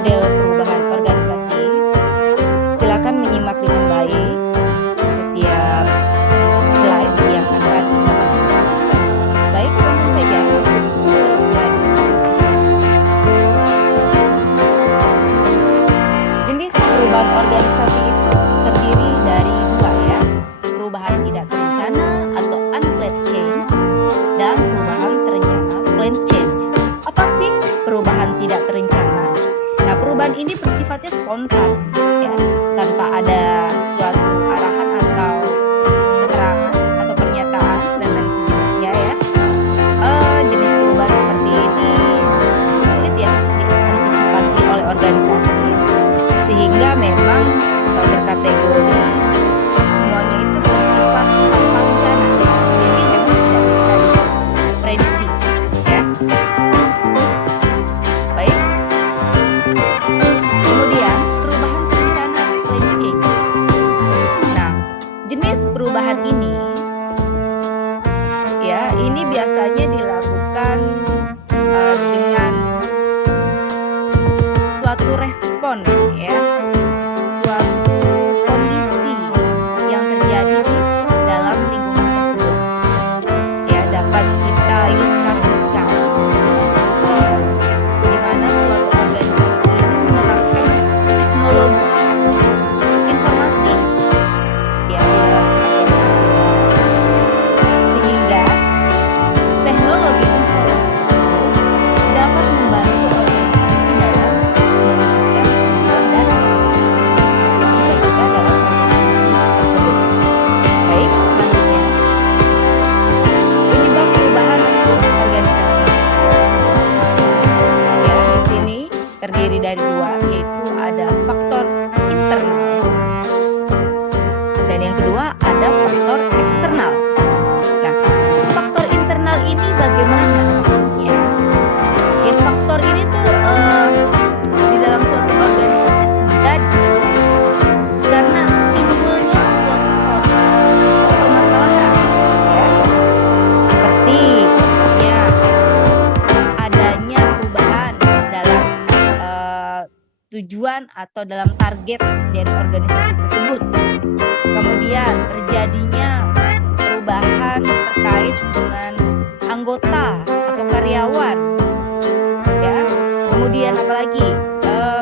model perubahan organisasi. Silakan menyimak dengan baik setiap slide yang akan kita bahas. Baik, langsung saja masuk ke slide. Jenis perubahan organisasi itu terdiri dari dua ya, perubahan tidak terencana atau unplanned change dan perubahan terencana planned change. Apa sih perubahan tidak terencana? Nah, perubahan ini bersifatnya spontan ya, tanpa ada suatu arahan atau keterangan atau pernyataan dan lain sebagainya ya. Jenis perubahan seperti ini sulit ya diantisipasi oleh organisasi, sehingga memang berkategori semuanya itu bersifat tanpa rencana ya. Jadi memang tidak bisa diprediksi ya. Baik. Kemudian perubahan terencana planned change. Nah, jenis perubahan ini ya, ini biasanya dilakukan dengan suatu respon ya, suatu kondisi yang terjadi dalam lingkungan tersebut ya, dapat kita ilustrasikan di mana suatu organisasi ini menerapkan teknologi informasi ya dalam sehingga teknologi informasi dapat membantu organisasi dalam mewujudkan tujuan dan cita-cita dalam organisasi tersebut. Baik, selanjutnya penyebab perubahan organisasi. Ya, di sini terdiri dari dua, yaitu ada faktor internal dan yang kedua ada faktor eksternal. Nah, faktor internal ini bagaimana maksudnya? Ya, faktor ini tuh di dalam suatu organisasi terjadi karena timbulnya suatu proses permasalahan ya, seperti contohnya adanya perubahan dalam tujuan atau dalam target dari organisasi tersebut. Kemudian terjadinya perubahan terkait dengan anggota atau karyawan ya. Kemudian apalagi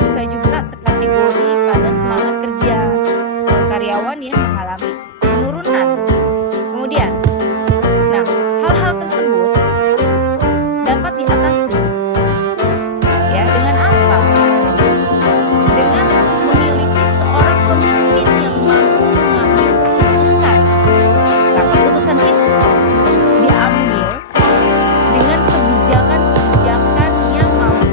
bisa juga terkategori pada semangat kerja karyawan yang mengalami penurunan. Kemudian, nah, hal-hal tersebut dapat diatasi ya dengan apa? Dengan memiliki seorang pemimpin yang mampu mengambil keputusan. Nah, keputusan itu diambil dengan kebijakan-kebijakan yang mampu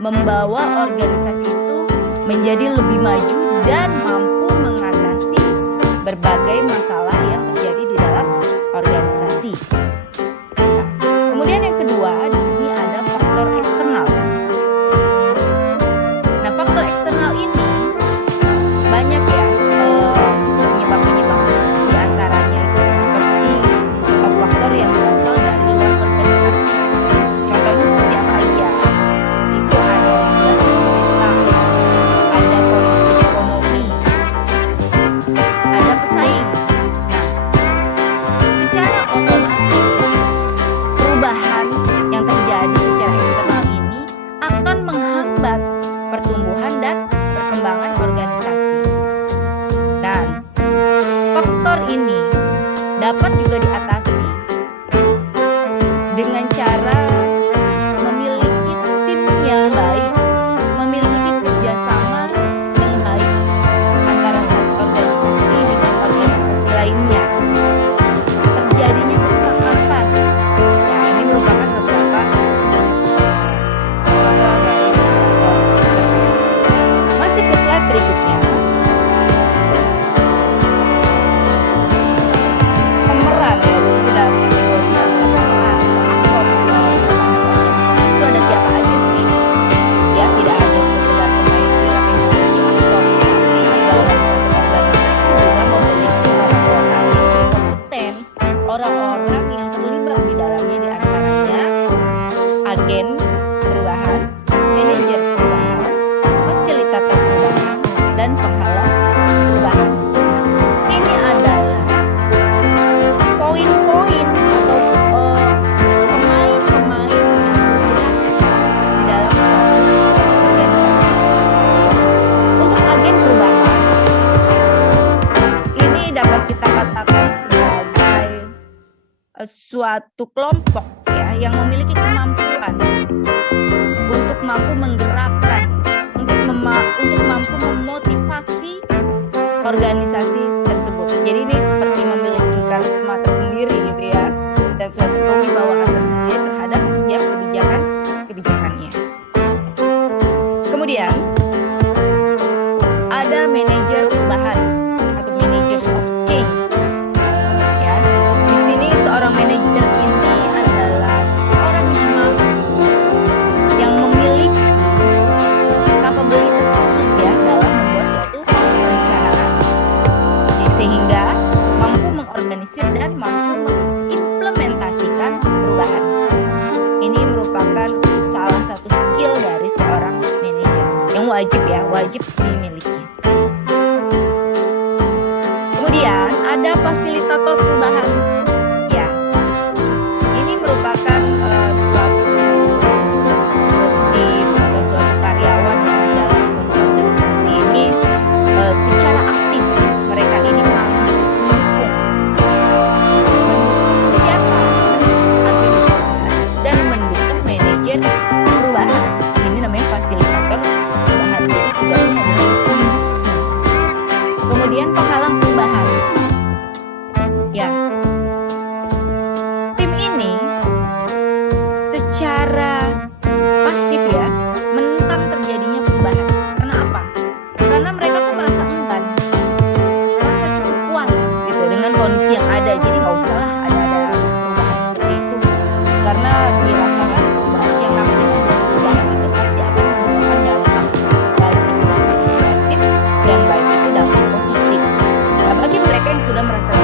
membawa organisasi itu menjadi lebih maju dan mampu mengatasi berbagai masalah yang terjadi di dalam organisasi. Nah, kemudian yang kedua, di sini ada faktor eksternal. Nah, faktor eksternal ini banyak ya penyebab-penyebab, di antaranya itu seperti faktor yang berasal dari luar organisasi. Contohnya seperti apa aja? Itu ada regulasi pemerintah, ada kondisi ekonomi, ada pesaing, suatu kelompok ya yang memiliki kemampuan untuk mampu menggerakkan, untuk mampu memotivasi organisasi tersebut. Jadi ini seperti memiliki karisma tersendiri gitu ya, dan suatu kewibawaan tersendiri terhadap setiap kebijakannya. Kemudian ada manajer perubahan atau managers of change. Ya, di sini seorang manajer ini adalah orang yang memiliki kapabilitas khusus ya dalam membuat suatu perencanaan, sehingga mampu mengorganisir dan mampu mengimplementasikan perubahan. Ini merupakan salah satu skill dari seorang manajer yang wajib dimiliki. Kemudian ada fasilitator perubahan. Ya, ini merupakan suatu tim atau suatu karyawan yang dalam organisasi ini secara aktif mereka ini mendukung kegiatan, aktivitas dan mendukung manajer perubahan. Ini namanya fasilitator perubahan. Jadi tugasnya adalah kemudian penghalang perubahan. Ya, tim ini secara pasif ya menentang terjadinya perubahan. Karena apa? Karena mereka tuh merasa enggan, merasa cukup puas gitu dengan kondisi yang ada. Jadi nggak usah lah ada perubahan seperti itu, karena dirasakan yang namanya perubahan itu pasti akan membawa dampak, baik itu dampak negatif dan baik itu dampak positif. Nah, bagi mereka yang sudah merasa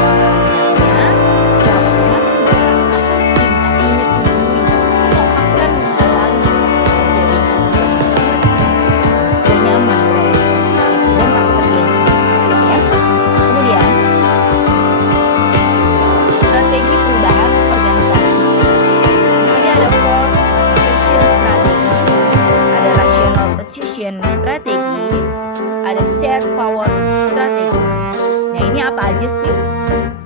strategi, ada shared power strategi. Nah, ini apa aja sih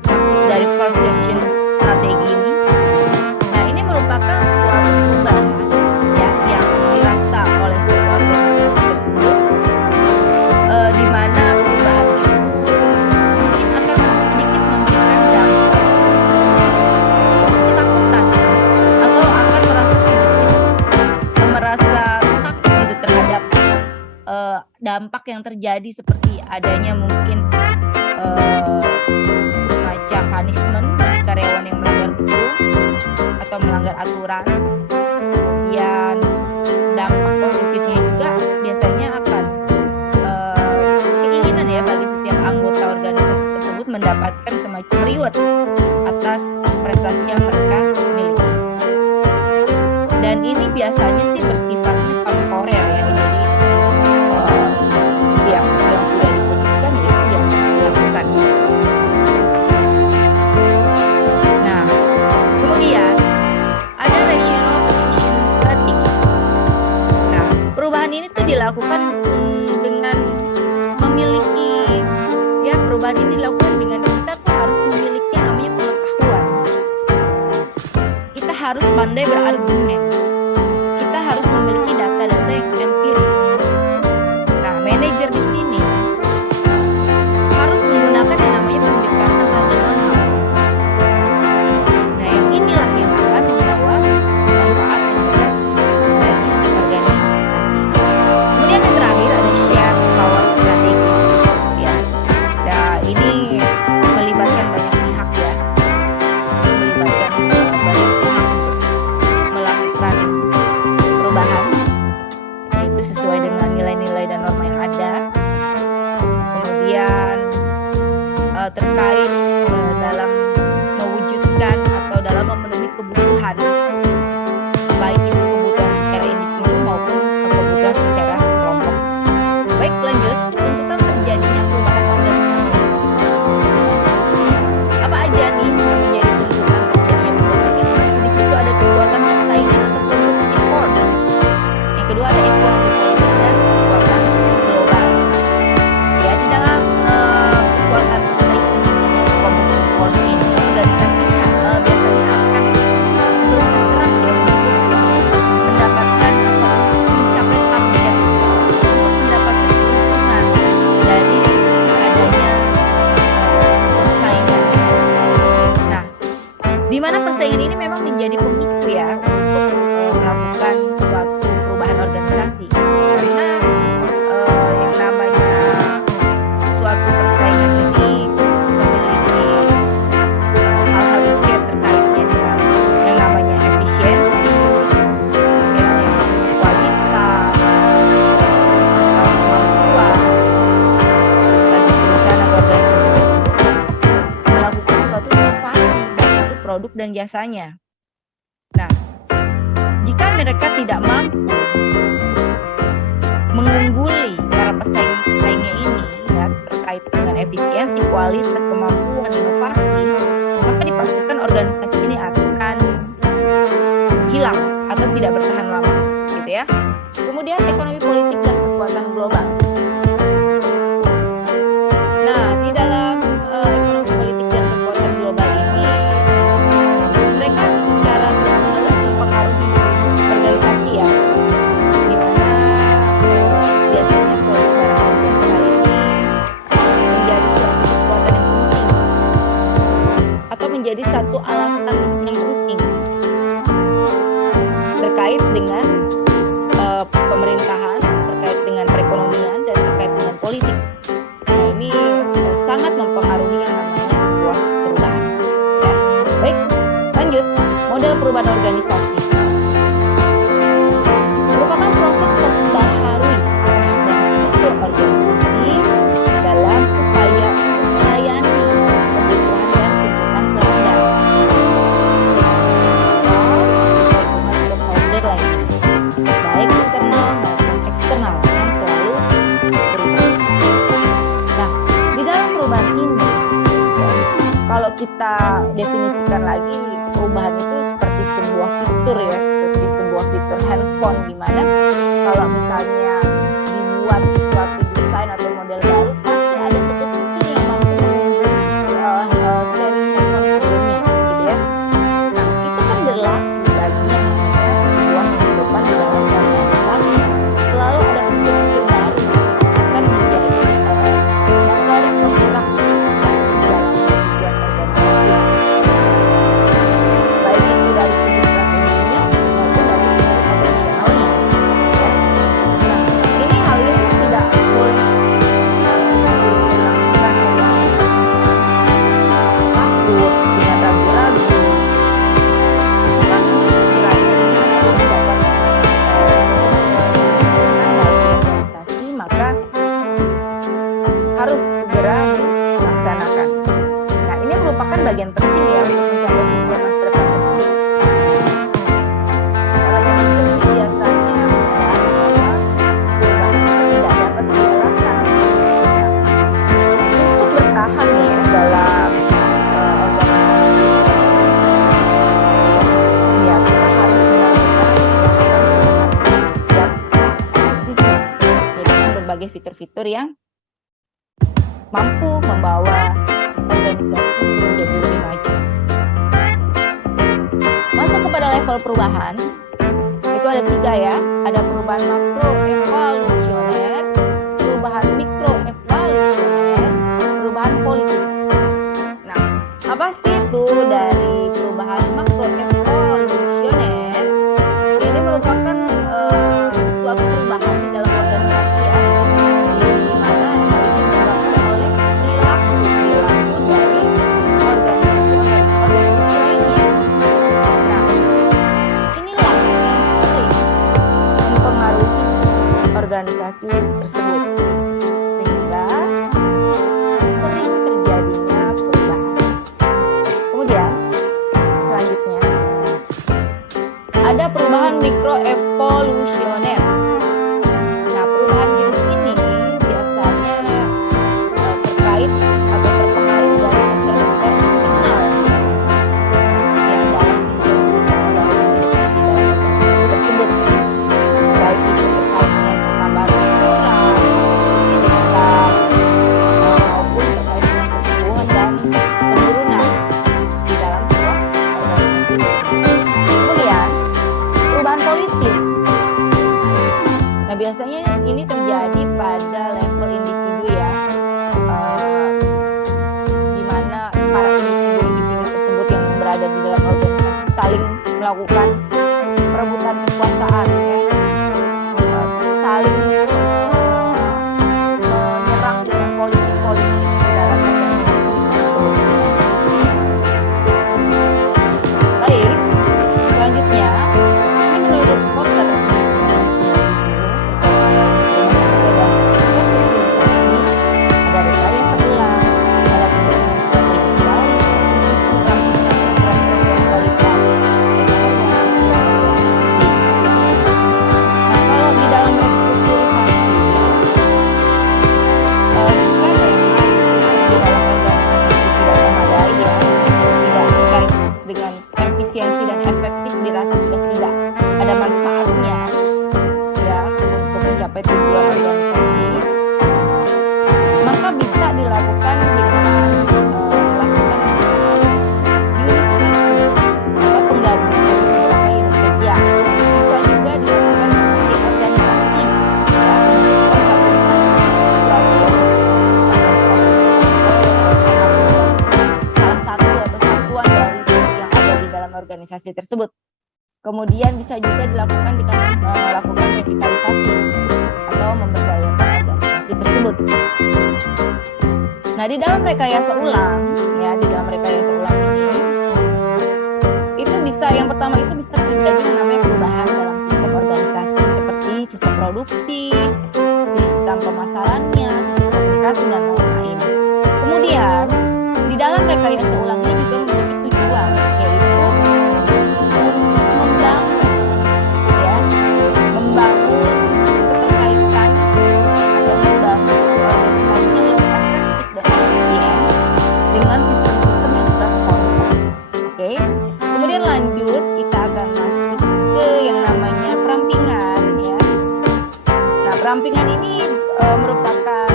maksud dari possession strategi ini? Nah, ini merupakan suatu perubahan ya yang dirasa oleh sebuah organisasi tersebut, di mana perubahan itu mungkin akan sedikit memberikan dampak ketakutan atau akan merasa takut gitu terhadap dampak yang terjadi, seperti adanya mungkin semacam punishment dari karyawan yang melanggar hukum atau melanggar aturan. Kemudian dampak positifnya juga biasanya akan keinginan ya bagi setiap anggota organisasi tersebut mendapatkan semacam reward atas prestasi yang mereka miliki. Dan ini biasanya sih bersifatnya temporer ya. Jadi yang sudah diputuskan itu yang dilakukan. Nah, kemudian ada rational position strategy. Nah, perubahan ini tuh dilakukan dengan memiliki perubahan ini dilakukan dengan kita tuh harus memiliki namanya pengetahuan. Kita harus pandai berargumen. Kita harus memiliki data-data yang empiris. Nah, manajer di sini harus menggunakan yang namanya pendekatan rasional. Nah, yang inilah yang akan membawa manfaat yang jelas bagi organisasi. Kemudian yang terakhir ada share power strategi. Ya, nah ini melibatkan banyak pihak ya, melibatkan banyak pihak untuk melakukan perubahan, yaitu sesuai dengan nilai-nilai dan norma yang ada. Kemudian terkait dalam mewujudkan atau dalam memenuhi kebutuhan, baik itu kebutuhan secara individu maupun kebutuhan secara kelompok. Baik, lanjut. Tuntutan terjadinya perubahan organisasi. Apa aja nih yang menjadi tuntutan terjadinya perubahan organisasi? Di situ ada kekuatan persaingan atau competitive force. Yang kedua ada ekonomi politik dan kekuatan global. Ya, di dalam kekuatan persaingan ini menjadi pemicu ya untuk melakukan suatu perubahan organisasi. Karena yang namanya suatu persaingan ini memiliki hal-hal itu yang terkaitnya dengan yang namanya efisiensi, kemudian kualitas, kemampuan bagi perusahaan atau organisasi tersebut melakukan suatu inovasi baik itu produk dan jasanya. Nah, jika mereka tidak mampu mengungguli para pesaing-pesaingnya ini ya terkait dengan efisiensi, kualitas, kemampuan, inovasi, maka dipastikan organisasi ini akan hilang atau tidak bertahan lama, gitu ya. Kemudian ekonomi politik dan kekuatan global. Nah, di dalam ekonomi politik dan kekuatan global ini, mereka secara terus-menerus mempengaruhi organisasi ya, di mana biasanya perubahan organisasi ini menjadi suatu kekuatan yang penting atau menjadi satu alasan yang penting terkait dengan pemerintahan, terkait dengan perekonomian, dan terkait dengan politik. Nah, ini sangat mempengaruhi yang namanya sebuah perubahan. Ya. Baik, lanjut. Model perubahan organisasi merupakan proses membaharui dan struktur organisasi dalam upaya melayani kebutuhan dan tuntutan pelanggan. Stakeholder lainnya, baik internal maupun eksternal yang selalu berubah. Nah, di dalam perubahan ini, ya, kalau kita definisikan lagi, perubahan itu seperti sebuah fitur ya, seperti sebuah fitur handphone, di mana kalau misalnya dibuat suatu desain atau model baru, pasti ada fitur-fitur yang mampu mengungguli seri handphone sebelumnya, gitu ya. Nah, itu kan berlaku bagi yang namanya sebuah kehidupan di dalam organisasi. Selalu ada fitur-fitur baru akan menjadi motor penggerak di dalam tujuan organisasi. Baik itu dari segi strateginya maupun dari segi operasionalnya. Ya. Nah, ini hal ini tidak boleh dilakukan dengan takut, dengan ragu-ragu. Kan kiranya mendapat organisasi, maka harus segera dilaksanakan. Nah, ini merupakan bagian penting ya untuk mencapai tujuan masa depan tersebut. Para pemimpin ini biasanya menyadari bahwa perubahan itu tidak dapat dielakkan. Nah, untuk bertahan ya dalam organisasi, ya kita harus melakukan perubahan yang sistem, ya, dengan berbagai fitur-fitur yang mampu membawa organisasi menjadi lebih maju. Masuk kepada level perubahan, itu ada 3 ya. Ada perubahan makro evolusioner, perubahan mikro evolusioner, perubahan politis. Nah, apa sih itu dari perubahan makro evolusioner? Ini merupakan suatu perubahan di dalam organisasi ya, di mana hal ini disebabkan oleh perilaku dari organisasi lainnya. Nah, inilah yang sering mempengaruhi organisasi tersebut, sehingga sering terjadinya perubahan. Kemudian selanjutnya ada perubahan mikroevolusioner. Nah, perubahan jenis ini biasanya terkait atau terpengaruh dari faktor-faktor eksternal yang dalam mendahului di dalam organisasi tersebut, baik itu terkait dengan pertambahan orang, melakukan perebutan kekuasaan ya, saling menyerang dengan politik-politik di dalam organisasi. Baik, selanjutnya ini menurut Porter ada rekayasa ulang dalam pembangunan strategi baik merampungkan program-program kualitas. Nah, kalau di dalam restrukturisasi jika memang di dalam organisasi tidak memadai ya, tidak terkait dengan efisiensi dan efektif dirasa sudah tidak ada manfaatnya ya untuk mencapai tujuan organisasi, maka bisa dilakukan dengan melakukan unifikasi atau penggabungan beberapa unit kerja. Bisa juga dilakukan di organisasi salah satu atau satuan dari yang ada di dalam organisasi tersebut. Kemudian bisa juga dilakukan dengan melakukan revitalisasi atau memberdayakan organisasi tersebut. Nah, di dalam rekayasa ulang ya, di dalam rekayasa ulang ini itu bisa, yang pertama itu bisa terjadi yang namanya perubahan dalam sistem organisasi seperti sistem produksi, sistem pemasarannya, sistem komunikasi dan lain-lain. Kemudian di dalam rekayasa ulang ini juga memiliki tujuan, yaitu membangun keterkaitan atau membangun organisasi yang lebih efektif dan efisien dengan sistem-sistem yang sudah terkontrol. Oke. Kemudian lanjut kita akan masuk ke yang namanya perampingan ya. Nah, perampingan ini merupakan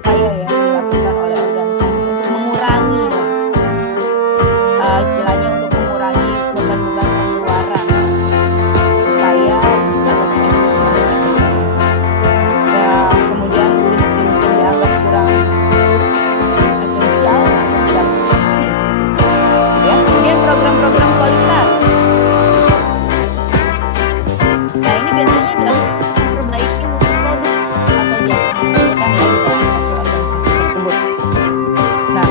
upaya yang dilakukan oleh organisasi untuk mengurangi istilahnya untuk mengurangi beban-beban pengeluaran supaya bisa lebih efisien ya, kemudian unit-unit yang dianggap kurang esensial atau tidak penting ya. Kemudian program-program kualitas, nah ini biasanya dilakukan memperbaiki mutu produk atau jasa yang diberikan ya di dalam satu organisasi tersebut. Nah,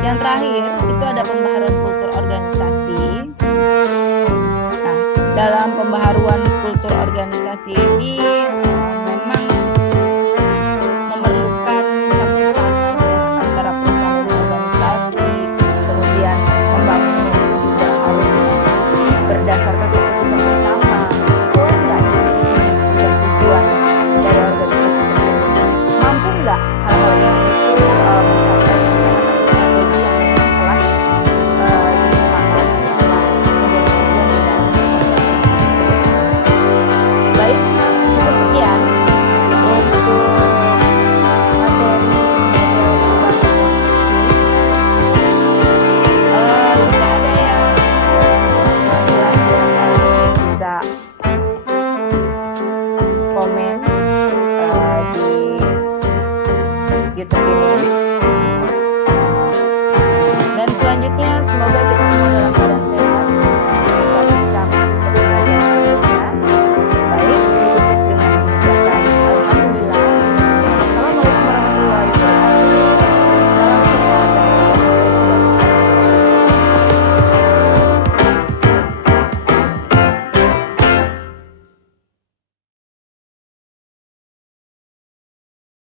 yang terakhir itu ada pembaharuan kultur organisasi. Nah, dalam pembaharuan kultur organisasi